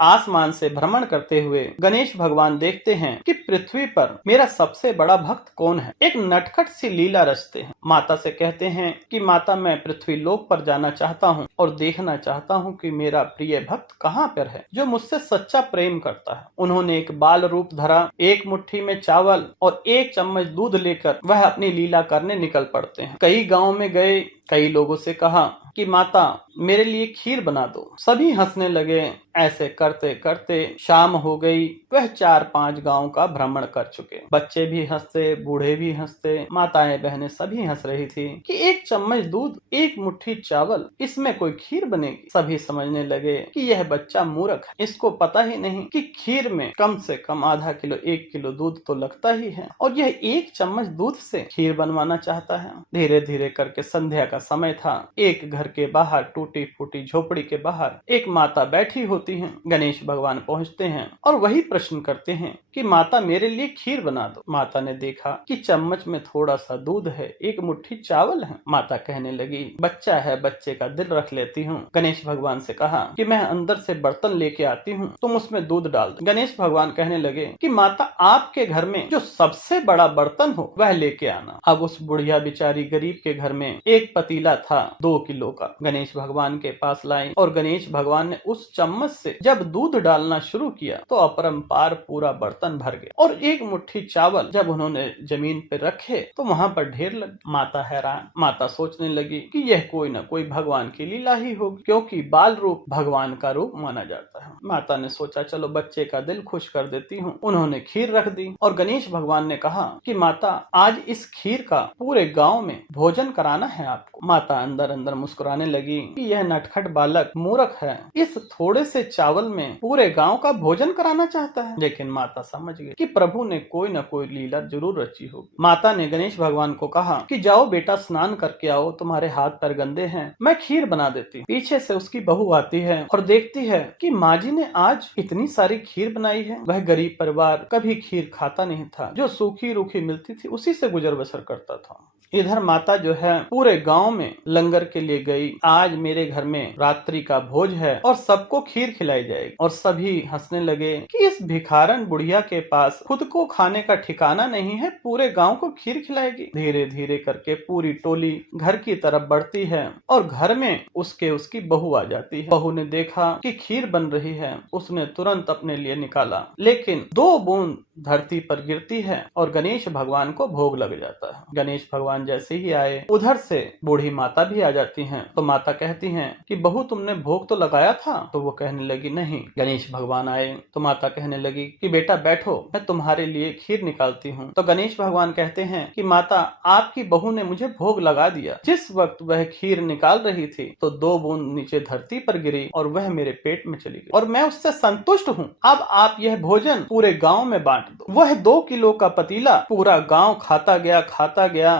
आसमान से भ्रमण करते हुए गणेश भगवान देखते हैं कि पृथ्वी पर मेरा सबसे बड़ा भक्त कौन है। एक नटखट सी लीला रचते हैं। माता से कहते हैं कि माता, मैं पृथ्वी लोक पर जाना चाहता हूँ और देखना चाहता हूँ कि मेरा प्रिय भक्त कहाँ पर है, जो मुझसे सच्चा प्रेम करता है। उन्होंने एक बाल रूप धरा, एक मुट्ठी में चावल और एक चम्मच दूध लेकर वह अपनी लीला करने निकल पड़ते हैं। कई गांव में गए, कई लोगों से कहा कि माता मेरे लिए खीर बना दो। सभी हंसने लगे। ऐसे करते करते शाम हो गई। वह 4-5 गांव का भ्रमण कर चुके। बच्चे भी हंसते, बूढ़े भी हंसते, माताएं बहनें सभी हंस रही थी कि एक चम्मच दूध, एक मुट्ठी चावल, इसमें कोई खीर बनेगी। सभी समझने लगे कि यह बच्चा मूर्ख है, इसको पता ही नहीं कि खीर में कम से कम आधा किलो 1 किलो दूध तो लगता ही है, और यह एक चम्मच दूध से खीर बनवाना चाहता है। धीरे धीरे करके संध्या का समय था। एक घर के बाहर, टूटी फूटी झोपड़ी के बाहर, एक माता बैठी होती हैं। गणेश भगवान पहुंचते हैं और वही प्रश्न करते हैं कि माता मेरे लिए खीर बना दो। माता ने देखा कि चम्मच में थोड़ा सा दूध है, एक मुट्ठी चावल है। माता कहने लगी, बच्चा है, बच्चे का दिल रख लेती हूँ। गणेश भगवान से कहा कि मैं अंदर से बर्तन लेके आती हूँ, तुम उसमें दूध डाल दो। गणेश भगवान कहने लगे कि माता आपके घर में जो सबसे बड़ा बर्तन हो वह लेके आना। अब उस बुढ़िया बेचारी गरीब के घर में एक पतीला था 2 किलो का। गणेश भगवान के पास लाई और गणेश भगवान ने उस चम्मच से जब दूध डालना शुरू किया तो अपरंपार पूरा बर्तन भर गया, और एक मुट्ठी चावल जब उन्होंने जमीन पे रखे तो वहां पर ढेर लग। माता हैरान। माता सोचने लगी कि यह कोई न कोई भगवान की लीला ही होगी, क्योंकि बाल रूप भगवान का रूप माना जाता है। माता ने सोचा चलो बच्चे का दिल खुश कर देती हूँ। उन्होंने खीर रख दी और गणेश भगवान ने कहा कि माता आज इस खीर का पूरे गांव में भोजन कराना है आपको। माता अंदर अंदर मुस्कुराने लगी कि यह नटखट बालक मूर्ख है, इस थोड़े से चावल में पूरे गांव का भोजन कराना चाहता है। लेकिन माता समझ गई कि प्रभु ने कोई न कोई लीला जरूर रची होगी। माता ने गणेश भगवान को कहा कि जाओ बेटा, स्नान करके आओ, तुम्हारे हाथ पैर गंदे हैं, मैं खीर बना देती हूँ। पीछे से उसकी बहू आती है और देखती है कि माँ जी ने आज इतनी सारी खीर बनाई है। वह गरीब परिवार कभी खीर खाता नहीं था, जो सूखी रूखी मिलती थी उसी से गुजर बसर करता था। इधर माता जो है पूरे गांव में लंगर के लिए गई। आज मेरे घर में रात्रि का भोज है और सबको खीर खिलाई जाएगी। और सभी हंसने लगे कि इस भिखारन बुढ़िया के पास खुद को खाने का ठिकाना नहीं है, पूरे गांव को खीर खिलाएगी। धीरे धीरे करके पूरी टोली घर की तरफ बढ़ती है और घर में उसकी बहू आ जाती है। बहू ने देखा कि खीर बन रही है, उसने तुरंत अपने लिए निकाला, लेकिन 2 बूंद धरती पर गिरती है और गणेश भगवान को भोग लग जाता है। गणेश भगवान जैसे ही आए, उधर से बूढ़ी माता भी आ जाती हैं। तो माता कहती हैं कि बहू तुमने भोग तो लगाया था? तो वो कहने लगी नहीं। गणेश भगवान आए तो माता कहने लगी कि बेटा बैठो, मैं तुम्हारे लिए खीर निकालती हूँ। तो गणेश भगवान कहते हैं कि माता आपकी बहू ने मुझे भोग लगा दिया। जिस वक्त वह खीर निकाल रही थी तो 2 बूंद नीचे धरती पर गिरी और वह मेरे पेट में चली गई, और मैं उससे संतुष्ट हूँ। अब आप यह भोजन पूरे गाँव में बांट दो। वह 2 किलो का पतीला पूरा गाँव खाता गया,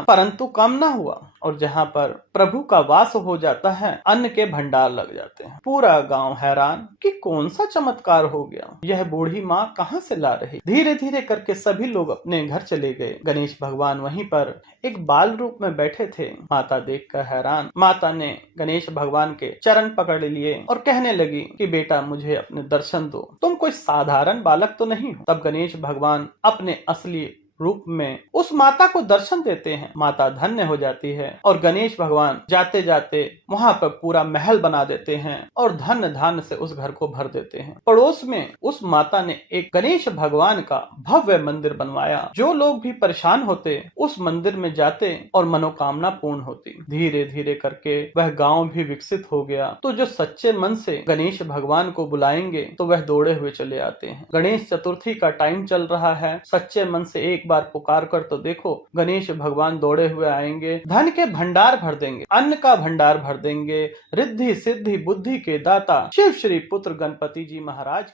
परंतु कम ना हुआ। और जहाँ पर प्रभु का वास हो जाता है, अन्न के भंडार लग जाते हैं। पूरा गांव हैरान कि कौन सा चमत्कार हो गया, यह बूढ़ी माँ कहाँ से ला रही। धीरे धीरे करके सभी लोग अपने घर चले गए। गणेश भगवान वहीं पर एक बाल रूप में बैठे थे। माता देखकर हैरान। माता ने गणेश भगवान के चरण पकड़ लिए और कहने लगी कि बेटा मुझे अपने दर्शन दो, तुम कोई साधारण बालक तो नहीं हो। तब गणेश भगवान अपने असली रूप में उस माता को दर्शन देते हैं। माता धन्य हो जाती है और गणेश भगवान जाते जाते वहां पर पूरा महल बना देते हैं और धन धान्य से उस घर को भर देते हैं। पड़ोस में उस माता ने एक गणेश भगवान का भव्य मंदिर बनवाया। जो लोग भी परेशान होते उस मंदिर में जाते और मनोकामना पूर्ण होती। धीरे धीरे करके वह गांव भी विकसित हो गया। तो जो सच्चे मन से गणेश भगवान को बुलाएंगे तो वह दौड़े हुए चले आते हैं। गणेश चतुर्थी का टाइम चल रहा है। सच्चे मन से एक बार पुकार कर तो देखो, गणेश भगवान दौड़े हुए आएंगे, धन के भंडार भर देंगे, अन्न का भंडार भर देंगे। रिद्धि सिद्धि बुद्धि के दाता शिव श्री पुत्र गणपति जी महाराज